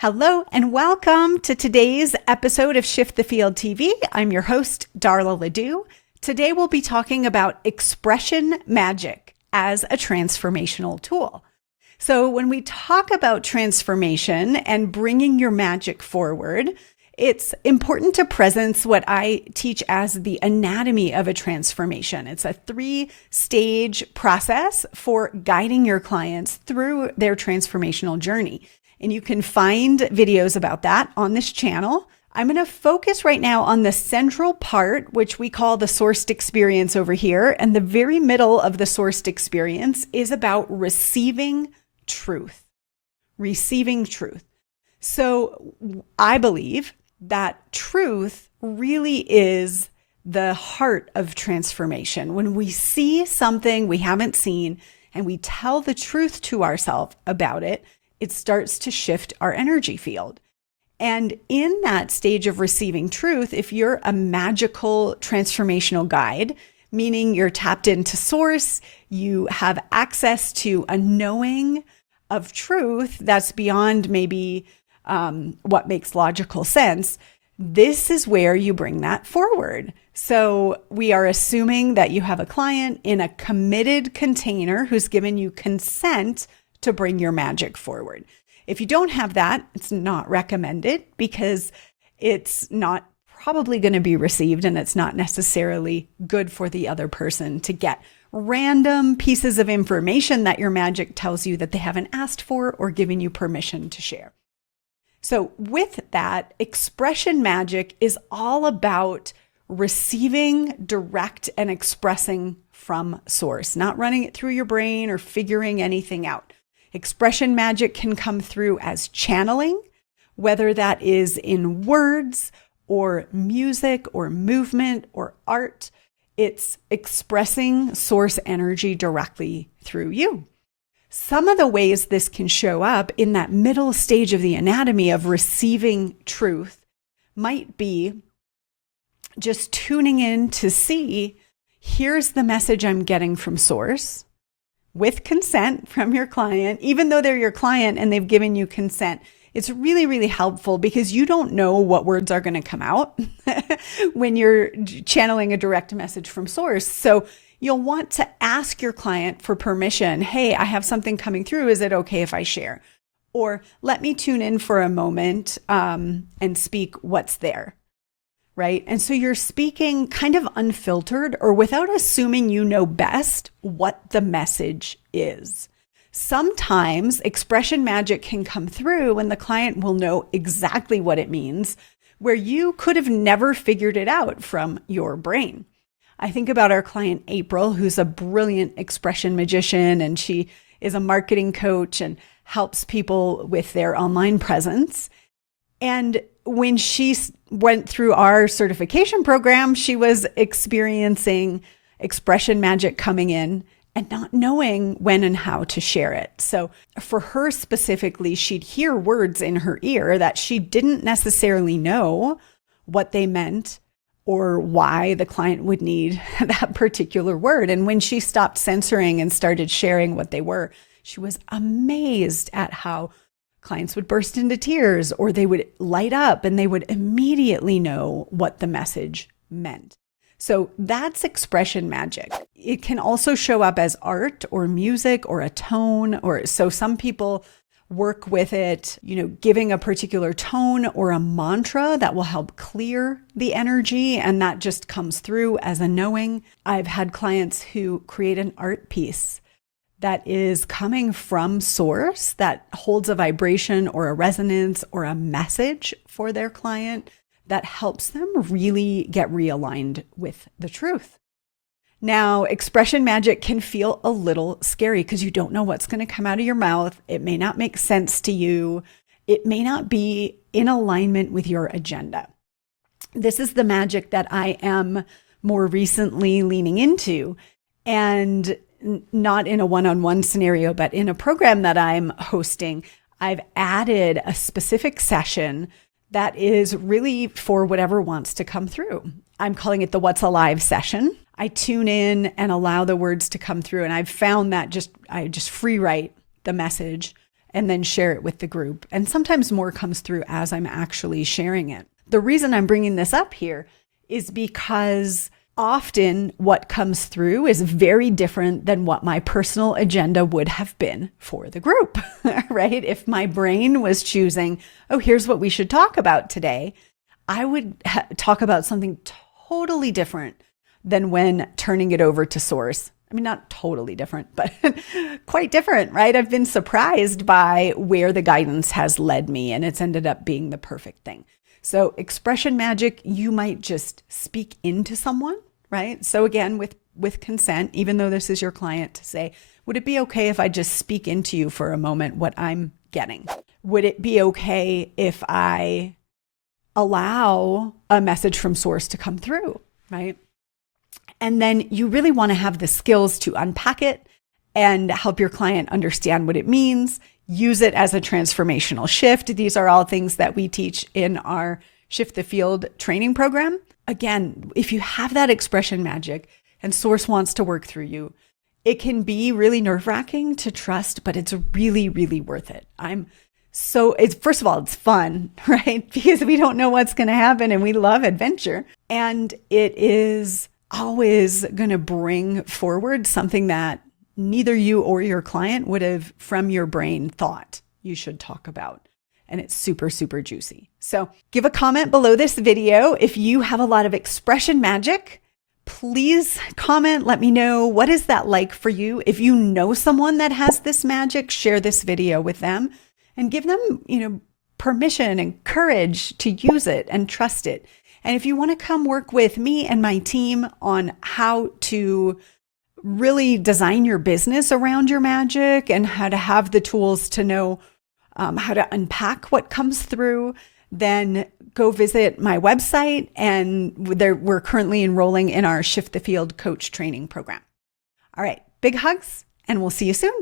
Hello and welcome to today's episode of Shift the Field TV. I'm your host, Darla LeDoux. Today we'll be talking about expression magic as a transformational tool. So when we talk about transformation and bringing your magic forward, it's important to presence what I teach as the anatomy of a transformation. It's a 3-stage process for guiding your clients through their transformational journey. And you can find videos about that on this channel. I'm going to focus right now on the central part, which we call the sourced experience over here. And the very middle of the sourced experience is about receiving truth. Receiving truth. So I believe that truth really is the heart of transformation. When we see something we haven't seen and we tell the truth to ourselves about it, it starts to shift our energy field. And in that stage of receiving truth, if you're a magical transformational guide, meaning you're tapped into source, you have access to a knowing of truth that's beyond maybe what makes logical sense, this is where you bring that forward. So we are assuming that you have a client in a committed container who's given you consent to bring your magic forward. If you don't have that, it's not recommended because it's not probably going to be received and it's not necessarily good for the other person to get random pieces of information that your magic tells you that they haven't asked for or given you permission to share. So with that, expression magic is all about receiving direct and expressing from source, not running it through your brain or figuring anything out. Expression magic can come through as channeling, whether that is in words or music or movement or art. It's expressing source energy directly through you. Some of the ways this can show up in that middle stage of the anatomy of receiving truth might be just tuning in to see, here's the message I'm getting from source. With consent from your client, even though they're your client and they've given you consent, it's really, really helpful because you don't know what words are going to come out when you're channeling a direct message from source. So you'll want to ask your client for permission. Hey, I have something coming through. Is it okay if I share? Or let me tune in for a moment and speak what's there. Right? And so you're speaking kind of unfiltered or without assuming you know best what the message is. Sometimes expression magic can come through when the client will know exactly what it means, where you could have never figured it out from your brain. I think about our client, April, who's a brilliant expression magician, and she is a marketing coach and helps people with their online presence. And when she went through our certification program, she was experiencing expression magic coming in and not knowing when and how to share it. So for her specifically, she'd hear words in her ear that she didn't necessarily know what they meant or why the client would need that particular word. And when she stopped censoring and started sharing what they were, she was amazed at how clients would burst into tears or they would light up and they would immediately know what the message meant. So that's expression magic. It can also show up as art or music or a tone, or so some people work with it, giving a particular tone or a mantra that will help clear the energy. And that just comes through as a knowing. I've had clients who create an art piece that is coming from source that holds a vibration or a resonance or a message for their client that helps them really get realigned with the truth. Now, expression magic can feel a little scary because you don't know what's going to come out of your mouth. It may not make sense to you. It may not be in alignment with your agenda. This is the magic that I am more recently leaning into, and not in a one-on-one scenario, but in a program that I'm hosting, I've added a specific session that is really for whatever wants to come through. I'm calling it the What's Alive session. I tune in and allow the words to come through. And I've found that I just free write the message and then share it with the group. And sometimes more comes through as I'm actually sharing it. The reason I'm bringing this up here is because often what comes through is very different than what my personal agenda would have been for the group, right? If my brain was choosing, oh, here's what we should talk about today, I would talk about something totally different than when turning it over to source. I mean, not totally different, but quite different, right? I've been surprised by where the guidance has led me, and it's ended up being the perfect thing. So expression magic, you might just speak into someone, right? So again, with consent, even though this is your client, to say, would it be okay if I just speak into you for a moment what I'm getting? Would it be okay if I allow a message from source to come through, right? And then you really want to have the skills to unpack it and help your client understand what it means. Use it as a transformational shift. These are all things that we teach in our Shift the Field training program. Again, if you have that expression magic and source wants to work through you, it can be really nerve-wracking to trust, but it's really, really worth it. First of all, it's fun, right? Because we don't know what's going to happen and we love adventure. And it is always going to bring forward something that neither you or your client would have from your brain thought you should talk about. And it's super, super juicy. So give a comment below this video. If you have a lot of expression magic, please comment. Let me know, what is that like for you? If you know someone that has this magic, share this video with them and give them, permission and courage to use it and trust it. And if you want to come work with me and my team on how to really design your business around your magic and how to have the tools to know how to unpack what comes through, then go visit my website. And we're currently enrolling in our Shift the Field coach training program. All right, big hugs, and we'll see you soon.